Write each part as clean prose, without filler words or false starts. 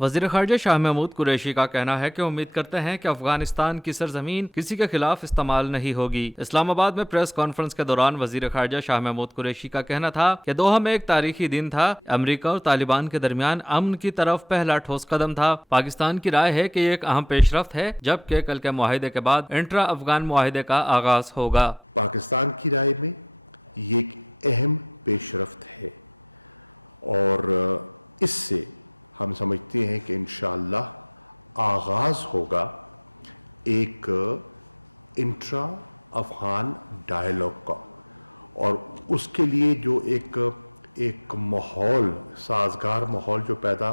وزیر خارجہ شاہ محمود قریشی کا کہنا ہے کہ امید کرتے ہیں کہ افغانستان کی سرزمین کسی کے خلاف استعمال نہیں ہوگی۔ اسلام آباد میں پریس کانفرنس کے دوران وزیر خارجہ شاہ محمود قریشی کا کہنا تھا کہ دوحہ میں ایک تاریخی دن تھا، امریکہ اور طالبان کے درمیان امن کی طرف پہلا ٹھوس قدم تھا۔ پاکستان کی رائے ہے کہ یہ ایک اہم پیش رفت ہے، جبکہ کل کے معاہدے کے بعد انٹرا افغان معاہدے کا آغاز ہوگا۔ پاکستان کی رائے میں یہ ایک اہم پیش رفت ہے اور اس سے ہم سمجھتے ہیں کہ انشاءاللہ آغاز ہوگا ایک انٹرا افغان ڈائیلاگ کا، اور اس کے لیے جو ایک ماحول، سازگار ماحول جو پیدا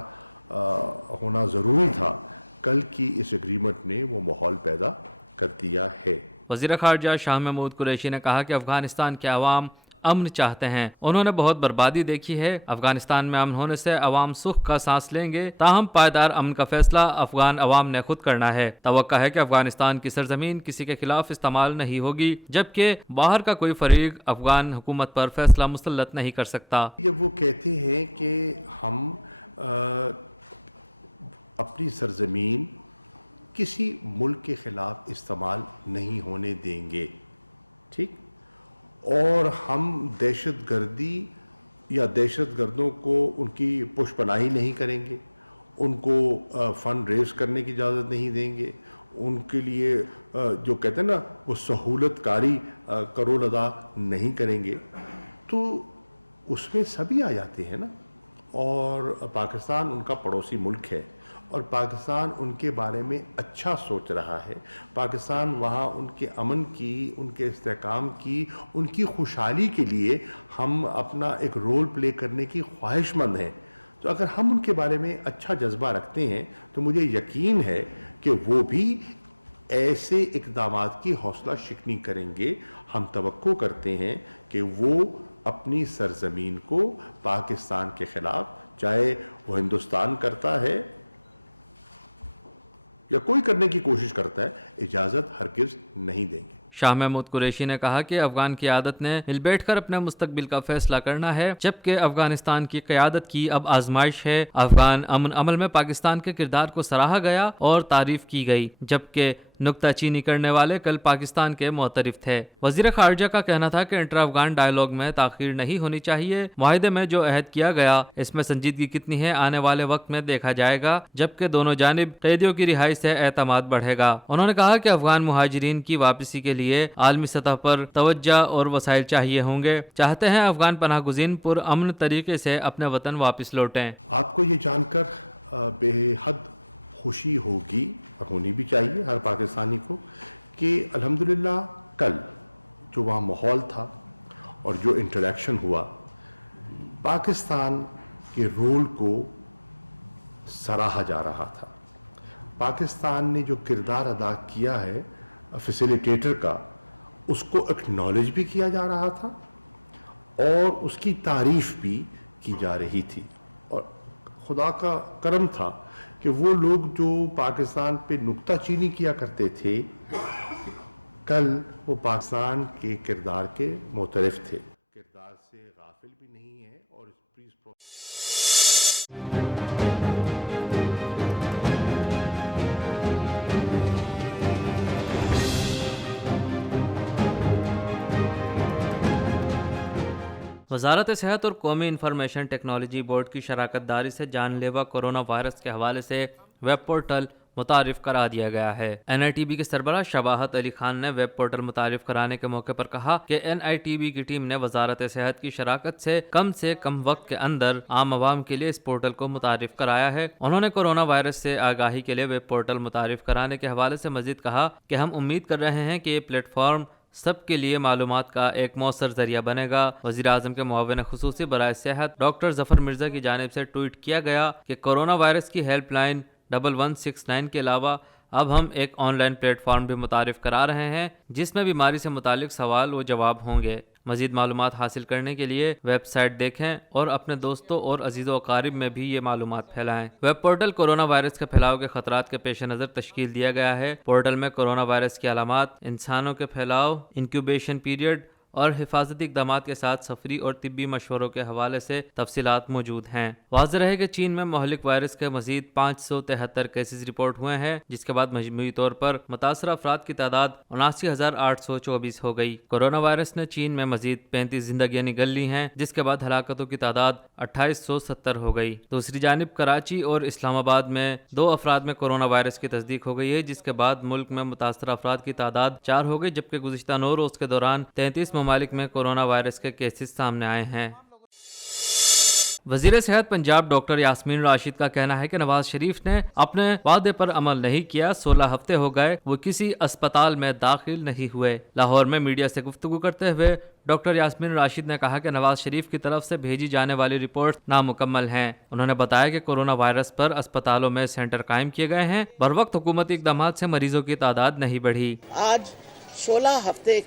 ہونا ضروری تھا، کل کی اس ایگریمنٹ نے وہ ماحول پیدا کر دیا ہے۔ وزیر خارجہ شاہ محمود قریشی نے کہا کہ افغانستان کے عوام امن چاہتے ہیں۔ انہوں نے بہت بربادی دیکھی ہے۔ افغانستان میں امن ہونے سے عوام سکھ کا سانس لیں گے، تاہم پائیدار امن کا فیصلہ افغان عوام نے خود کرنا ہے۔ توقع ہے کہ افغانستان کی سرزمین کسی کے خلاف استعمال نہیں ہوگی، جبکہ باہر کا کوئی فریق افغان حکومت پر فیصلہ مسلط نہیں کر سکتا۔ جب وہ کہتے ہیں کہ ہم اپنی سرزمین کسی ملک کے خلاف استعمال نہیں ہونے دیں گے، ٹھیک، اور ہم دہشت گردی یا دہشت گردوں کو ان کی پش پناہی نہیں کریں گے، ان کو فنڈ ریز کرنے کی اجازت نہیں دیں گے، ان کے لیے جو کہتے ہیں نا وہ سہولت کاری کرول ادا نہیں کریں گے، تو اس میں سبھی آ جاتے ہیں نا۔ اور پاکستان ان کا پڑوسی ملک ہے اور پاکستان ان کے بارے میں اچھا سوچ رہا ہے۔ پاکستان وہاں ان کے امن کی، ان کے استحکام کی، ان کی خوشحالی کے لیے ہم اپنا ایک رول پلے کرنے کی خواہش مند ہیں۔ تو اگر ہم ان کے بارے میں اچھا جذبہ رکھتے ہیں تو مجھے یقین ہے کہ وہ بھی ایسے اقدامات کی حوصلہ شکنی کریں گے۔ ہم توقع کرتے ہیں کہ وہ اپنی سرزمین کو پاکستان کے خلاف، چاہے وہ ہندوستان کرتا ہے یا کوئی کرنے کی کوشش کرتا ہے، اجازت ہرگز نہیں دیں گے۔ شاہ محمود قریشی نے کہا کہ افغان قیادت نے مل بیٹھ کر اپنے مستقبل کا فیصلہ کرنا ہے، جبکہ افغانستان کی قیادت کی اب آزمائش ہے۔ افغان امن عمل میں پاکستان کے کردار کو سراہا گیا اور تعریف کی گئی، جبکہ نکتہ چینی کرنے والے کل پاکستان کے معترف تھے۔ وزیر خارجہ کا کہنا تھا کہ انٹر افغان ڈائیلاگ میں تاخیر نہیں ہونی چاہیے۔ معاہدے میں جو عہد کیا گیا اس میں سنجیدگی کتنی ہے آنے والے وقت میں دیکھا جائے گا، جبکہ دونوں جانب قیدیوں کی رہائی سے اعتماد بڑھے گا۔ انہوں نے کہا کہ افغان مہاجرین کی واپسی کے لیے عالمی سطح پر توجہ اور وسائل چاہیے ہوں گے۔ چاہتے ہیں افغان پناہ گزین پر امن طریقے سے اپنے وطن واپس لوٹیں۔ آپ کو یہ جان کر بے حد خوشی ہوگی، اور ہونی بھی چاہیے ہر پاکستانی کو، کہ الحمدللہ کل جو وہاں ماحول تھا اور جو انٹریکشن ہوا، پاکستان کے رول کو سراہا جا رہا تھا۔ پاکستان نے جو کردار ادا کیا ہے فیسیلیٹیٹر کا، اس کو ایکنالج بھی کیا جا رہا تھا اور اس کی تعریف بھی کی جا رہی تھی، اور خدا کا کرم تھا کہ وہ لوگ جو پاکستان پہ نکتہ چینی کیا کرتے تھے، کل وہ پاکستان کے کردار کے معترف تھے، کردار سے غافل بھی نہیں ہے۔ اور وزارت صحت اور قومی انفارمیشن ٹیکنالوجی بورڈ کی شراکت داری سے جان لیوا کورونا وائرس کے حوالے سے ویب پورٹل متعارف کرا دیا گیا ہے۔ NITB کے سربراہ شباہت علی خان نے ویب پورٹل متعارف کرانے کے موقع پر کہا کہ NITB کی ٹیم نے وزارت صحت کی شراکت سے کم وقت کے اندر عام عوام کے لیے اس پورٹل کو متعارف کرایا ہے۔ انہوں نے کورونا وائرس سے آگاہی کے لیے ویب پورٹل متعارف کرانے کے حوالے سے مزید کہا کہ ہم امید کر رہے ہیں کہ یہ پلیٹ فارم سب کے لیے معلومات کا ایک مؤثر ذریعہ بنے گا۔ وزیر اعظم کے معاون خصوصی برائے صحت ڈاکٹر ظفر مرزا کی جانب سے ٹویٹ کیا گیا کہ کورونا وائرس کی ہیلپ لائن 1169 کے علاوہ اب ہم ایک آن لائن پلیٹ فارم بھی متعارف کرا رہے ہیں جس میں بیماری سے متعلق سوال و جواب ہوں گے۔ مزید معلومات حاصل کرنے کے لیے ویب سائٹ دیکھیں اور اپنے دوستوں اور عزیز و اقارب میں بھی یہ معلومات پھیلائیں۔ ویب پورٹل کورونا وائرس کے پھیلاؤ کے خطرات کے پیش نظر تشکیل دیا گیا ہے۔ پورٹل میں کورونا وائرس کی علامات، انسانوں کے پھیلاؤ، انکیوبیشن پیریڈ اور حفاظتی اقدامات کے ساتھ سفری اور طبی مشوروں کے حوالے سے تفصیلات موجود ہیں۔ واضح رہے کہ چین میں مہلک وائرس کے مزید 573 کیسز رپورٹ ہوئے ہیں، جس کے بعد مجموعی طور پر متاثرہ افراد کی تعداد 79,824 ہو گئی۔ کورونا وائرس نے چین میں مزید 35 زندگیاں نگل لی ہیں، جس کے بعد ہلاکتوں کی تعداد 2870 ہو گئی۔ دوسری جانب کراچی اور اسلام آباد میں 2 افراد میں کورونا وائرس کی تصدیق ہو گئی ہے، جس کے بعد ملک میں متاثرہ افراد کی تعداد 4 ہو گئی، جبکہ گزشتہ 9 روز کے دوران 33 ممالک میں کورونا وائرس کے کیسز سامنے آئے ہیں۔ وزیر صحت پنجاب ڈاکٹر یاسمین راشد کا کہنا ہے کہ نواز شریف نے اپنے وعدے پر عمل نہیں کیا، 16 ہفتے ہو گئے وہ کسی اسپتال میں داخل نہیں ہوئے۔ لاہور میں میڈیا سے گفتگو کرتے ہوئے ڈاکٹر یاسمین راشد نے کہا کہ نواز شریف کی طرف سے بھیجی جانے والی رپورٹ نامکمل ہیں۔ انہوں نے بتایا کہ کورونا وائرس پر اسپتالوں میں سینٹر قائم کیے گئے ہیں، بروقت حکومتی اقدامات سے مریضوں کی تعداد نہیں بڑھی۔ آج 16 ہفتے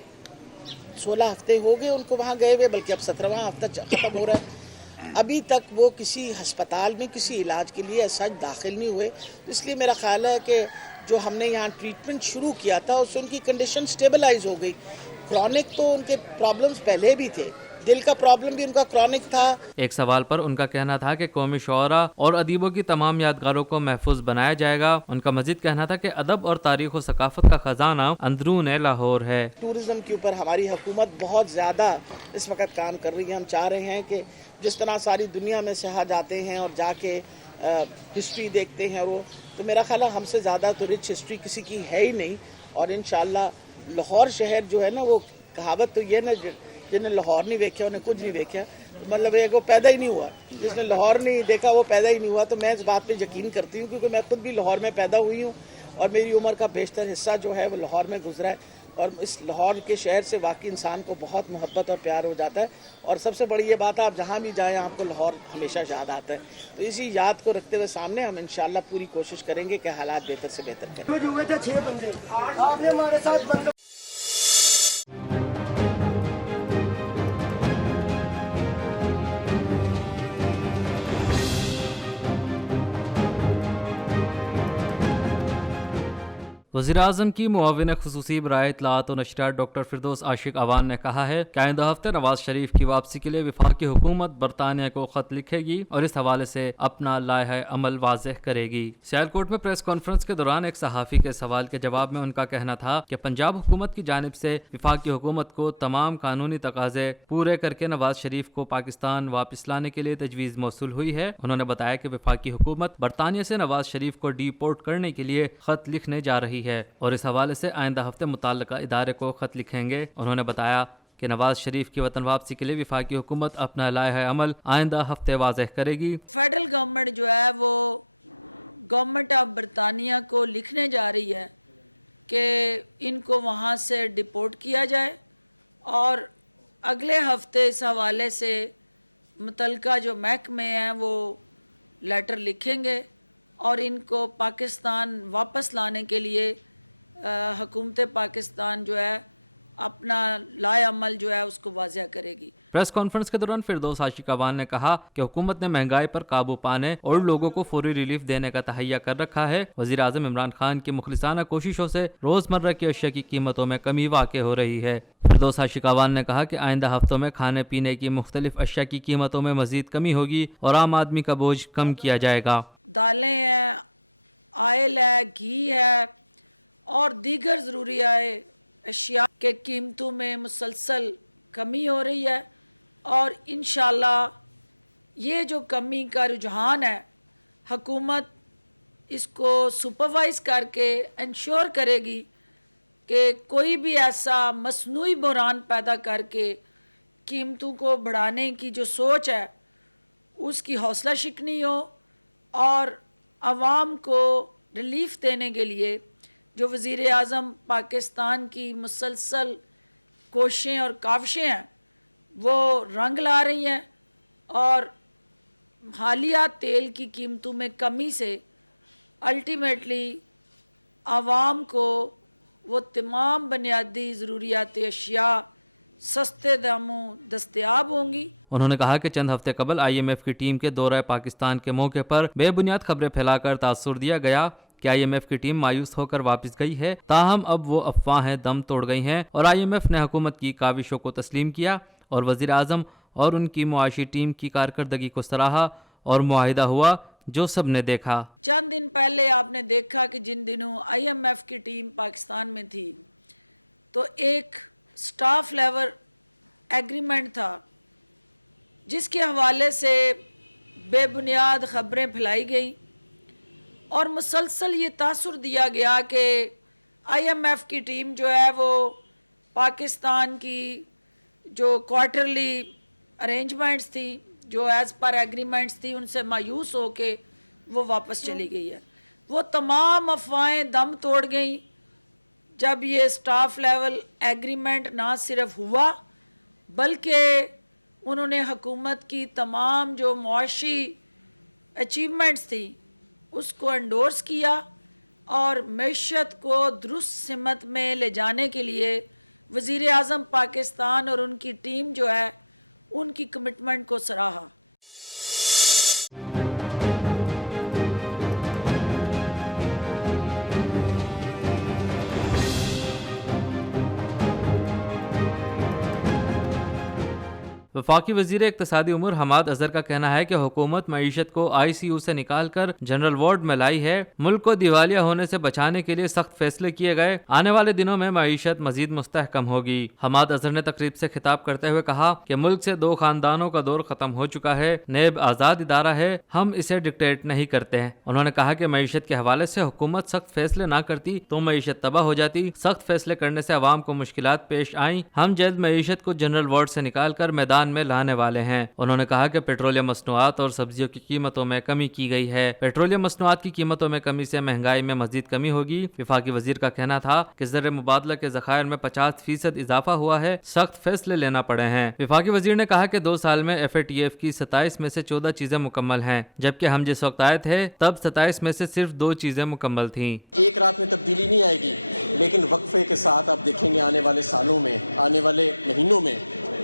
ہو گئے ان کو وہاں گئے ہوئے، بلکہ اب 17واں ہفتہ ختم ہو رہا ہے، ابھی تک وہ کسی ہسپتال میں کسی علاج کے لیے سچ داخل نہیں ہوئے۔ اس لیے میرا خیال ہے کہ جو ہم نے یہاں ٹریٹمنٹ شروع کیا تھا اس سے ان کی کنڈیشن سٹیبلائز ہو گئی۔ کرونک تو ان کے پرابلمز پہلے بھی تھے، دل کا پرابلم بھی ان کا کرونک تھا۔ ایک سوال پر ان کا کہنا تھا کہ قومی شعراء اور ادیبوں کی تمام یادگاروں کو محفوظ بنایا جائے گا۔ ان کا مزید کہنا تھا کہ ادب اور تاریخ و ثقافت کا خزانہ اندرون لاہور ہے۔ ٹورزم کے اوپر ہماری حکومت بہت زیادہ اس وقت کام کر رہی ہے۔ ہم چاہ رہے ہیں کہ جس طرح ساری دنیا میں سیاح جاتے ہیں اور جا کے ہسٹری دیکھتے ہیں، وہ تو میرا خیال ہے ہم سے زیادہ تو رچ ہسٹری کسی کی ہے ہی نہیں، اور انشاءاللہ لاہور شہر جو ہے نا، وہ کہاوت تو یہ نا، جن نے لاہور نہیں دیکھا انہیں کچھ نہیں دیکھا، مطلب یہ کہ وہ پیدا ہی نہیں ہوا۔ جس نے لاہور نہیں دیکھا وہ پیدا ہی نہیں ہوا۔ تو میں اس بات پہ یقین کرتی ہوں کیونکہ میں خود بھی لاہور میں پیدا ہوئی ہوں اور میری عمر کا بیشتر حصہ جو ہے وہ لاہور میں گزرا ہے، اور اس لاہور کے شہر سے واقعی انسان کو بہت محبت اور پیار ہو جاتا ہے، اور سب سے بڑی یہ بات ہے آپ جہاں بھی جائیں آپ کو لاہور ہمیشہ یاد آتا ہے۔ تو اسی یاد کو رکھتے ہوئے سامنے ہم انشاءاللہ پوری کوشش کریں گے کہ حالات بہتر سے بہتر کریں۔ جو ہوئے تھے 6 بندے، آپ نے ہمارے ساتھ بندے وزیراعظم کی معاون خصوصی برائے اطلاعات و نشریات ڈاکٹر فردوس عاشق عوان نے کہا ہے کہ آئندہ ہفتے نواز شریف کی واپسی کے لیے وفاقی حکومت برطانیہ کو خط لکھے گی اور اس حوالے سے اپنا لائحہ عمل واضح کرے گی۔ سیالکوٹ میں پریس کانفرنس کے دوران ایک صحافی کے سوال کے جواب میں ان کا کہنا تھا کہ پنجاب حکومت کی جانب سے وفاقی حکومت کو تمام قانونی تقاضے پورے کر کے نواز شریف کو پاکستان واپس لانے کے لیے تجویز موصول ہوئی ہے۔ انہوں نے بتایا کہ وفاقی حکومت برطانیہ سے نواز شریف کو ڈی پورٹ کرنے کے لیے خط لکھنے جا رہی ہے اور اس حوالے سے آئندہ ہفتے متعلقہ ادارے کو خط لکھیں گے۔ انہوں نے بتایا کہ نواز شریف کی وطن واپسی کے لیے وفاقی حکومت اپنا لائحہ عمل آئندہ ہفتے واضح کرے گی۔ فیڈرل گورنمنٹ جو ہے وہ گورنمنٹ آف برطانیہ کو لکھنے جا رہی ہے کہ ان کو وہاں سے ڈپورٹ کیا جائے، اور اگلے ہفتے اس حوالے سے متعلقہ جو محکمے ہیں وہ لیٹر لکھیں گے اور ان کو پاکستان واپس لانے کے لیے حکومت پاکستان جو ہے اپنا لائحہ عمل جو ہے اس کو واضح کرے گی۔ پریس کانفرنس کے دوران فردوس عاشق عوان نے کہا کہ حکومت نے مہنگائی پر قابو پانے اور لوگوں کو فوری ریلیف دینے کا تہیہ کر رکھا ہے۔ وزیر اعظم عمران خان کی مخلصانہ کوششوں سے روزمرہ کی اشیاء کی قیمتوں میں کمی واقع ہو رہی ہے۔ فردوس عاشق عوان نے کہا کہ آئندہ ہفتوں میں کھانے پینے کی مختلف اشیاء کی قیمتوں میں مزید کمی ہوگی اور عام آدمی کا بوجھ کم کیا جائے گا۔ دالیں ہیں، آئل ہے، گھی ہے اور دیگر ضروری اشیاء کے قیمتوں میں مسلسل کمی ہو رہی ہے، اور انشاءاللہ یہ جو کمی کا رجحان ہے حکومت اس کو سپروائز کر کے انشور کرے گی کہ کوئی بھی ایسا مصنوعی بحران پیدا کر کے قیمتوں کو بڑھانے کی جو سوچ ہے اس کی حوصلہ شکنی ہو، اور عوام کو ریلیف دینے کے لیے جو وزیر اعظم پاکستان کی مسلسل کوششیں اور کاوشیں ہیں وہ رنگ لا رہی ہیں، اور حالیہ تیل کی قیمتوں میں کمی سے الٹیمیٹلی عوام کو وہ تمام بنیادی ضروریات اشیاء سستے داموں دستیاب ہوں گی۔ انہوں نے کہا کہ چند ہفتے قبل IMF کی ٹیم کے دورہ پاکستان کے موقع پر بے بنیاد خبریں پھیلا کر تاثر دیا گیا کہ IMF کی ٹیم مایوس ہو کر واپس گئی ہے، تاہم اب وہ افواہیں دم توڑ گئی ہیں اور IMF نے حکومت کی کاوشوں کو تسلیم کیا اور وزیر اعظم اور ان کی معاشی ٹیم کی کارکردگی کو سراہا اور معاہدہ ہوا جو سب نے دیکھا۔ چند دن پہلے آپ نے دیکھا کہ جن دنوں IMF کی ٹیم پاکستان میں تھی تو ایک سٹاف لیول ایگریمنٹ تھا جس کے حوالے سے بے بنیاد خبریں پھیلائی گئیں اور مسلسل یہ تاثر دیا گیا کہ IMF کی ٹیم جو ہے وہ پاکستان کی جو کوارٹرلی ارینجمنٹس تھی، جو ایز پر ایگریمنٹس تھی، ان سے مایوس ہو کے وہ واپس چلی گئی ہے۔ وہ تمام افواہیں دم توڑ گئیں جب یہ سٹاف لیول ایگریمنٹ نہ صرف ہوا بلکہ انہوں نے حکومت کی تمام جو معاشی اچیومنٹس تھی اس کو انڈورس کیا اور معیشت کو درست سمت میں لے جانے کے لیے وزیر اعظم پاکستان اور ان کی ٹیم جو ہے ان کی کمٹمنٹ کو سراہا۔ وفاقی وزیر اقتصادی امور حماد اظہر کا کہنا ہے کہ حکومت معیشت کو ICU سے نکال کر جنرل وارڈ میں لائی ہے۔ ملک کو دیوالیہ ہونے سے بچانے کے لیے سخت فیصلے کیے گئے، آنے والے دنوں میں معیشت مزید مستحکم ہوگی۔ حماد اظہر نے تقریب سے خطاب کرتے ہوئے کہا کہ ملک سے 2 خاندانوں کا دور ختم ہو چکا ہے، نیب آزاد ادارہ ہے، ہم اسے ڈکٹیٹ نہیں کرتے ہیں۔ انہوں نے کہا کہ معیشت کے حوالے سے حکومت سخت فیصلے نہ کرتی تو معیشت تباہ ہو جاتی، سخت فیصلے کرنے سے عوام کو مشکلات پیش آئیں، ہم جلد معیشت کو جنرل وارڈ سے نکال کر میدان میں لانے والے ہیں۔ انہوں نے کہا کہ پیٹرولیم مصنوعات اور سبزیوں کی قیمتوں میں کمی کی گئی ہے، پیٹرولیم مصنوعات کی قیمتوں میں کمی سے مہنگائی میں مزید کمی ہوگی۔ وفاقی وزیر کا کہنا تھا کہ زر مبادلہ کے ذخائر میں 50% اضافہ ہوا ہے، سخت فیصلے لینا پڑے ہیں۔ وفاقی وزیر نے کہا کہ 2 سال میں FATF کی 27 میں سے 14 چیزیں مکمل ہیں، جبکہ ہم جس وقت آئے تھے تب 27 میں سے صرف 2 چیزیں مکمل تھیں۔ ایک رات میں تبدیلی نہیں آئے گی، لیکن وقفے کے ساتھ آپ دیکھیں گے آنے والے سالوں میں، آنے والے مہینوں میں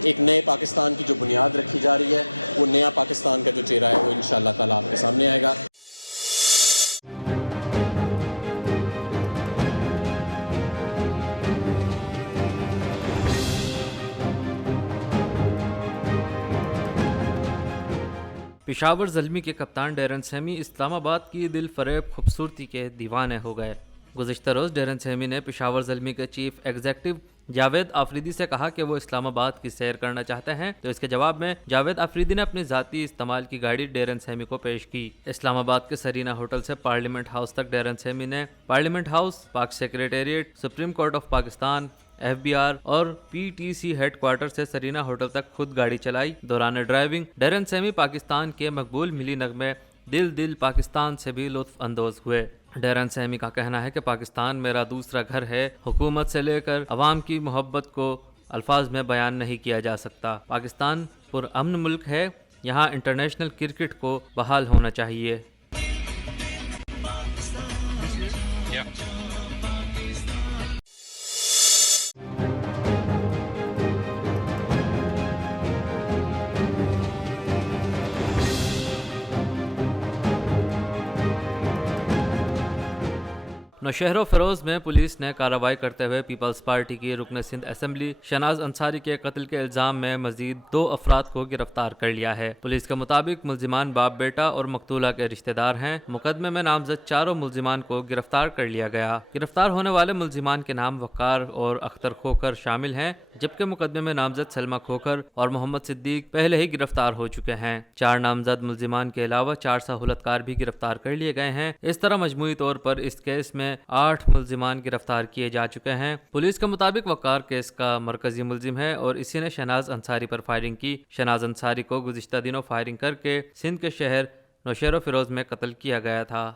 ایک نئے پاکستان کی جو بنیاد رکھی جا رہی ہے، وہ نیا پاکستان کا جو چہرہ ہے وہ انشاءاللہ تعالیٰ آپ کے سامنے آئے گا۔ پشاور زلمی کے کپتان ڈیرن سیمی اسلام آباد کی دل فریب خوبصورتی کے دیوانے ہو گئے۔ گزشتہ روز ڈیرن سیمی نے پشاور زلمی کے چیف ایگزیکٹو جاوید آفریدی سے کہا کہ وہ اسلام آباد کی سیر کرنا چاہتے ہیں، تو اس کے جواب میں جاوید آفریدی نے اپنی ذاتی استعمال کی گاڑی ڈیرن سیمی کو پیش کی۔ اسلام آباد کے سرینا ہوٹل سے پارلیمنٹ ہاؤس تک ڈیرن سیمی نے پارلیمنٹ ہاؤس، پاک secretariat, supreme court of Pakistan, FBR اور PTC ہیڈ کوارٹر سے سرینا ہوٹل تک خود گاڑی چلائی۔ دوران ڈرائیونگ ڈیرن سیمی پاکستان کے مقبول ملی نغمے دل دل پاکستان سے بھی لطف اندوز ہوئے۔ ڈیرن سیمی کا کہنا ہے کہ پاکستان میرا دوسرا گھر ہے، حکومت سے لے کر عوام کی محبت کو الفاظ میں بیان نہیں کیا جا سکتا۔ پاکستان پرامن ملک ہے، یہاں انٹرنیشنل کرکٹ کو بحال ہونا چاہیے۔ نوشہر و فیروز میں پولیس نے کارروائی کرتے ہوئے پیپلز پارٹی کی رکن سندھ اسمبلی شہناز انصاری کے قتل کے الزام میں مزید 2 افراد کو گرفتار کر لیا ہے۔ پولیس کے مطابق ملزمان باپ بیٹا اور مقتولہ کے رشتہ دار ہیں۔ مقدمے میں نامزد 4 ملزمان کو گرفتار کر لیا گیا۔ گرفتار ہونے والے ملزمان کے نام وقار اور اختر کھوکھر شامل ہیں، جبکہ مقدمے میں نامزد سلمہ کھوکھر اور محمد صدیق پہلے ہی گرفتار ہو چکے ہیں۔ 4 نامزد ملزمان کے علاوہ 4 سہولتکار بھی گرفتار کر لیے گئے ہیں۔ اس طرح مجموعی طور پر اس کیس میں 8 ملزمان گرفتار کیے جا چکے ہیں۔ پولیس کے مطابق وقار کیس کا مرکزی ملزم ہے اور اسی نے شہناز انصاری پر فائرنگ کی۔ شہناز انصاری کو گزشتہ دنوں فائرنگ کر کے سندھ کے شہر نوشہر و فیروز میں قتل کیا گیا تھا۔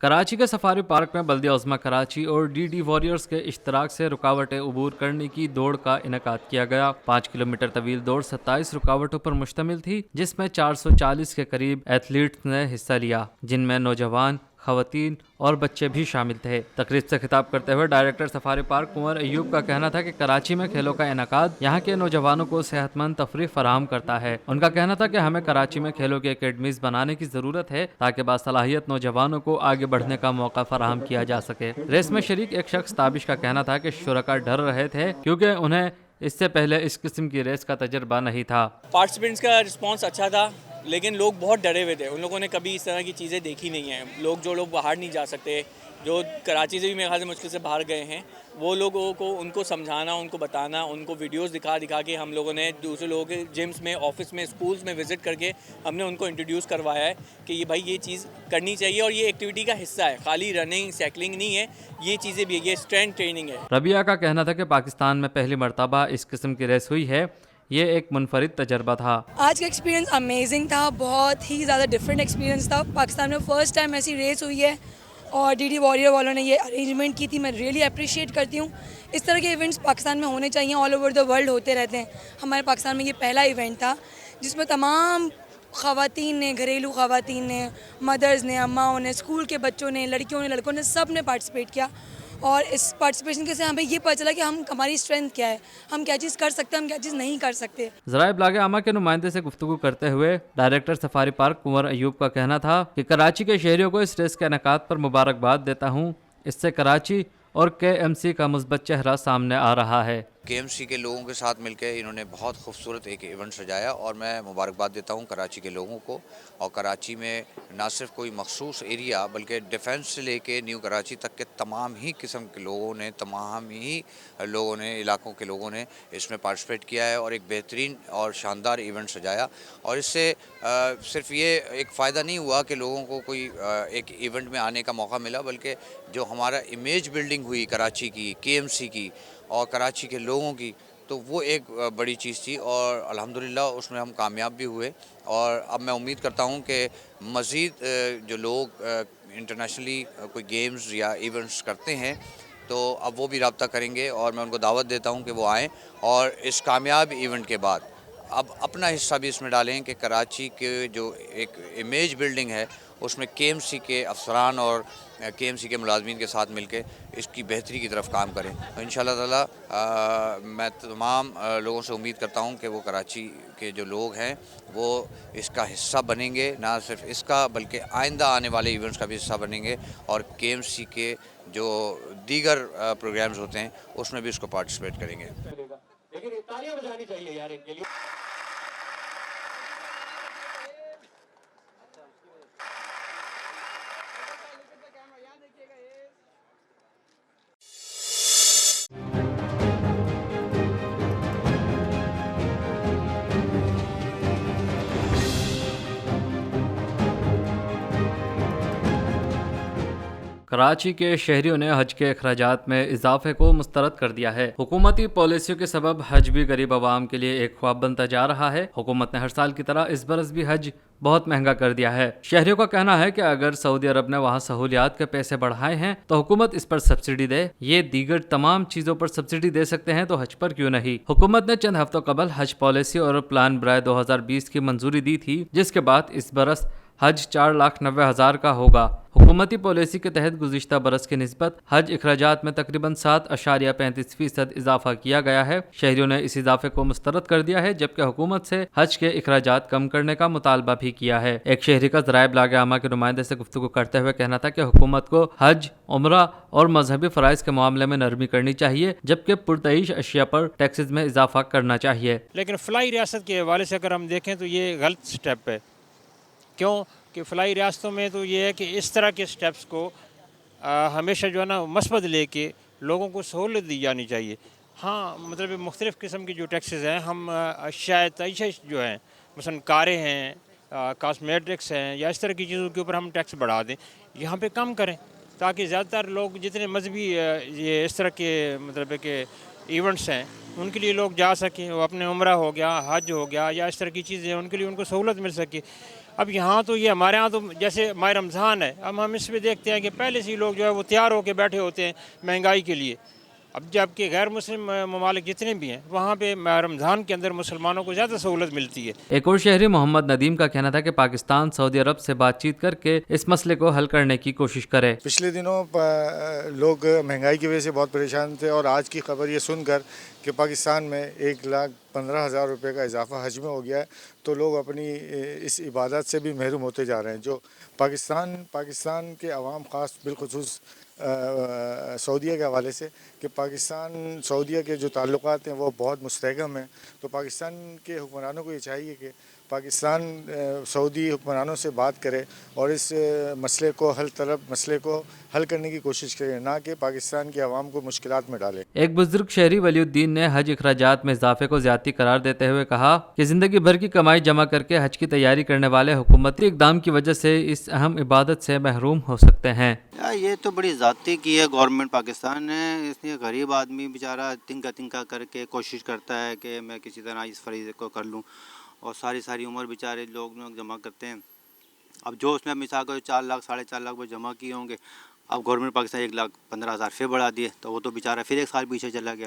کراچی کے سفاری پارک میں بلدیہ عظمیٰ کراچی اور DD واریئرز کے اشتراک سے رکاوٹیں عبور کرنے کی دوڑ کا انعقاد کیا گیا۔ 5 کلومیٹر طویل دوڑ 27 رکاوٹوں پر مشتمل تھی، جس میں 440 کے قریب ایتھلیٹس نے حصہ لیا، جن میں نوجوان، خواتین اور بچے بھی شامل تھے۔ تقریب سے خطاب کرتے ہوئے ڈائریکٹر سفاری پارک کنور ایوب کا کہنا تھا کہ کراچی میں کھیلوں کا انعقاد یہاں کے نوجوانوں کو صحت مند تفریح فراہم کرتا ہے۔ ان کا کہنا تھا کہ ہمیں کراچی میں کھیلوں کی اکیڈمیز بنانے کی ضرورت ہے تاکہ باصلاحیت نوجوانوں کو آگے بڑھنے کا موقع فراہم کیا جا سکے۔ ریس میں شریک ایک شخص تابش کا کہنا تھا کہ شرکاء ڈر رہے تھے کیونکہ انہیں اس سے پہلے اس قسم کی ریس کا تجربہ نہیں تھا۔ پارٹیسپینٹس کا رسپانس اچھا تھا، لیکن لوگ بہت ڈرے ہوئے تھے۔ ان لوگوں نے کبھی اس طرح کی چیزیں دیکھی نہیں ہیں۔ جو لوگ باہر نہیں جا سکتے، جو کراچی سے بھی میرے خیال سے مشکل سے باہر گئے ہیں، وہ لوگوں کو ان کو سمجھانا، ان کو بتانا، ان کو ویڈیوز دکھا کے ہم لوگوں نے دوسرے لوگوں کے جمز میں، آفس میں، اسکولز میں وزٹ کر کے ہم نے ان کو انٹروڈیوس کروایا ہے کہ یہ بھائی یہ چیز کرنی چاہیے اور یہ ایکٹیویٹی کا حصہ ہے، خالی رننگ سائیکلنگ نہیں ہے، یہ چیزیں بھی ہے، یہ اسٹرینتھ ٹریننگ ہے۔ ربیہ کا کہنا تھا کہ پاکستان میں پہلی مرتبہ اس قسم کی ریس ہوئی ہے، یہ ایک منفرد تجربہ تھا۔ آج کا ایکسپیرینس امیزنگ تھا، بہت ہی زیادہ ڈفرینٹ ایکسپیرینس تھا۔ پاکستان میں فرسٹ ٹائم ایسی ریس ہوئی ہے اور ڈی ڈی واریئر والوں نے یہ ارینجمنٹ کی تھی، میں ریئلی اپریشیٹ کرتی ہوں۔ اس طرح کے ایونٹس پاکستان میں ہونے چاہیے، آل اوور دا ورلڈ ہوتے رہتے ہیں۔ ہمارے پاکستان میں یہ پہلا ایونٹ تھا جس میں تمام خواتین نے، گھریلو خواتین نے، مدرز نے، اماؤں نے، اسکول کے بچوں نے، لڑکیوں نے، لڑکوں نے، سب نے پارٹیسپیٹ کیا اور اس پارٹیسپیشن کے سے ہمیں یہ پتہ چلا کہ ہماری اسٹرینتھ کیا ہے، ہم کیا چیز کر سکتے ہیں، ہم کیا چیز نہیں کر سکتے۔ ذرائع ابلاغ عامہ کے نمائندے سے گفتگو کرتے ہوئے ڈائریکٹر سفاری پارک کنور ایوب کا کہنا تھا کہ کراچی کے شہریوں کو اس ریس کے انعقاد پر مبارکباد دیتا ہوں، اس سے کراچی اور کے ایم سی کا مثبت چہرہ سامنے آ رہا ہے۔ کے ایم سی کے لوگوں کے ساتھ مل کے انہوں نے بہت خوبصورت ایک ایونٹ سجایا اور میں مبارکباد دیتا ہوں کراچی کے لوگوں کو۔ اور کراچی میں نہ صرف کوئی مخصوص ایریا بلکہ ڈیفنس سے لے کے نیو کراچی تک کے تمام ہی قسم کے لوگوں نے علاقوں کے لوگوں نے اس میں پارٹیسپیٹ کیا ہے اور ایک بہترین اور شاندار ایونٹ سجایا۔ اور اس سے صرف یہ ایک فائدہ نہیں ہوا کہ لوگوں کو کوئی ایک ایونٹ میں آنے کا موقع ملا، بلکہ جو ہمارا امیج بلڈنگ ہوئی کراچی کی، کے ایم سی کی اور کراچی کے لوگوں کی، تو وہ ایک بڑی چیز تھی اور الحمدللہ اس میں ہم کامیاب بھی ہوئے۔ اور اب میں امید کرتا ہوں کہ مزید جو لوگ انٹرنیشنلی کوئی گیمز یا ایونٹس کرتے ہیں تو اب وہ بھی رابطہ کریں گے اور میں ان کو دعوت دیتا ہوں کہ وہ آئیں اور اس کامیاب ایونٹ کے بعد اب اپنا حصہ بھی اس میں ڈالیں کہ کراچی کے جو ایک امیج بلڈنگ ہے اس میں کے ایم سی کے افسران اور کے ایم سی کے ملازمین کے ساتھ مل کے اس کی بہتری کی طرف کام کریں۔ تو انشاءاللہ تعالی میں تمام لوگوں سے امید کرتا ہوں کہ وہ کراچی کے جو لوگ ہیں وہ اس کا حصہ بنیں گے، نہ صرف اس کا بلکہ آئندہ آنے والے ایونٹس کا بھی حصہ بنیں گے اور کے ایم سی کے جو دیگر پروگرامز ہوتے ہیں اس میں بھی اس کو پارٹیسپیٹ کریں گے۔ کراچی کے شہریوں نے حج کے اخراجات میں اضافے کو مسترد کر دیا ہے۔ حکومتی پالیسیوں کے سبب حج بھی غریب عوام کے لیے ایک خواب بنتا جا رہا ہے۔ حکومت نے ہر سال کی طرح اس برس بھی حج بہت مہنگا کر دیا ہے۔ شہریوں کا کہنا ہے کہ اگر سعودی عرب نے وہاں سہولیات کے پیسے بڑھائے ہیں تو حکومت اس پر سبسڈی دے، یہ دیگر تمام چیزوں پر سبسڈی دے سکتے ہیں تو حج پر کیوں نہیں۔ حکومت نے چند ہفتوں قبل حج پالیسی اور پلان برائے 2020 کی منظوری دی تھی، جس کے بعد اس برس حج 4,90,000 کا ہوگا۔ حکومتی پالیسی کے تحت گزشتہ برس کی نسبت حج اخراجات میں تقریباً 7.35% اضافہ کیا گیا ہے۔ شہریوں نے اس اضافے کو مسترد کر دیا ہے، جبکہ حکومت سے حج کے اخراجات کم کرنے کا مطالبہ بھی کیا ہے۔ ایک شہری کا ذرائع ابلاغ عامہ کے نمائندے سے گفتگو کرتے ہوئے کہنا تھا کہ حکومت کو حج، عمرہ اور مذہبی فرائض کے معاملے میں نرمی کرنی چاہیے، جبکہ پرتعیش اشیاء پر ٹیکسز میں اضافہ کرنا چاہیے۔ لیکن فلاحی ریاست کے حوالے سے اگر ہم دیکھیں تو یہ غلط سٹیپ ہے۔ کیوں کہ فلاحی ریاستوں میں تو یہ ہے کہ اس طرح کے سٹیپس کو ہمیشہ جو ہے نا مثبت لے کے لوگوں کو سہولت دی جانی چاہیے۔ ہاں مطلب مختلف قسم کی جو ٹیکسز ہیں، ہم اشیاء تعیشت جو ہیں، مثلا کاریں ہیں، کاسمیٹکس ہیں یا اس طرح کی چیزوں کے اوپر ہم ٹیکس بڑھا دیں، یہاں پہ کم کریں تاکہ زیادہ تر لوگ جتنے مذہبی یہ اس طرح کے مطلب کہ ایونٹس ہیں ان کے لیے لوگ جا سکیں، وہ اپنے عمرہ ہو گیا، حج ہو گیا یا اس طرح کی چیزیں ان کے لیے ان کو سہولت مل سکے۔ اب یہاں تو یہ ہمارے ہاں تو جیسے ماہ رمضان ہے، اب ہم اس پہ دیکھتے ہیں کہ پہلے سے ہی لوگ جو ہے وہ تیار ہو کے بیٹھے ہوتے ہیں مہنگائی کے لیے۔ اب جبکہ غیر مسلم ممالک جتنے بھی ہیں وہاں پہ رمضان کے اندر مسلمانوں کو زیادہ سہولت ملتی ہے. ایک اور شہری محمد ندیم کا کہنا تھا کہ پاکستان سعودی عرب سے بات چیت کر کے اس مسئلے کو حل کرنے کی کوشش کرے. پچھلے دنوں لوگ مہنگائی کی وجہ سے بہت پریشان تھے اور آج کی خبر یہ سن کر کہ پاکستان میں 1,15,000 روپے کا اضافہ حج میں ہو گیا ہے تو لوگ اپنی اس عبادت سے بھی محروم ہوتے جا رہے ہیں. جو پاکستان کے عوام خاص بالخصوص سعودیہ کے حوالے سے کہ پاکستان سعودیہ کے جو تعلقات ہیں وہ بہت مستحکم ہیں. تو پاکستان کے حکمرانوں کو یہ چاہیے کہ پاکستان سعودی حکمرانوں سے بات کرے اور اس مسئلے کو حل کرنے کی کوشش کرے، نہ کہ پاکستان کے عوام کو مشکلات میں ڈالے. ایک بزرگ شہری ولی الدین نے حج اخراجات میں اضافے کو زیادتی قرار دیتے ہوئے کہا کہ زندگی بھر کی کمائی جمع کر کے حج کی تیاری کرنے والے حکومتی اقدام کی وجہ سے اس اہم عبادت سے محروم ہو سکتے ہیں. یہ تو بڑی ذاتی کی ہے گورنمنٹ پاکستان نے. اس لیے غریب آدمی بیچارہ تنکا کر کے کوشش کرتا ہے کہ میں کسی طرح اس فریضے کو کر لوں اور ساری عمر بیچارے لوگ جمع کرتے ہیں. اب جو اس میں مثال کو 4 لاکھ 4.5 لاکھ وہ جمع کیے ہوں گے، اب گورنمنٹ پاکستان 1,15,000 پھر بڑھا دیے تو وہ تو بیچارہ پھر ایک سال پیچھے چلا گیا.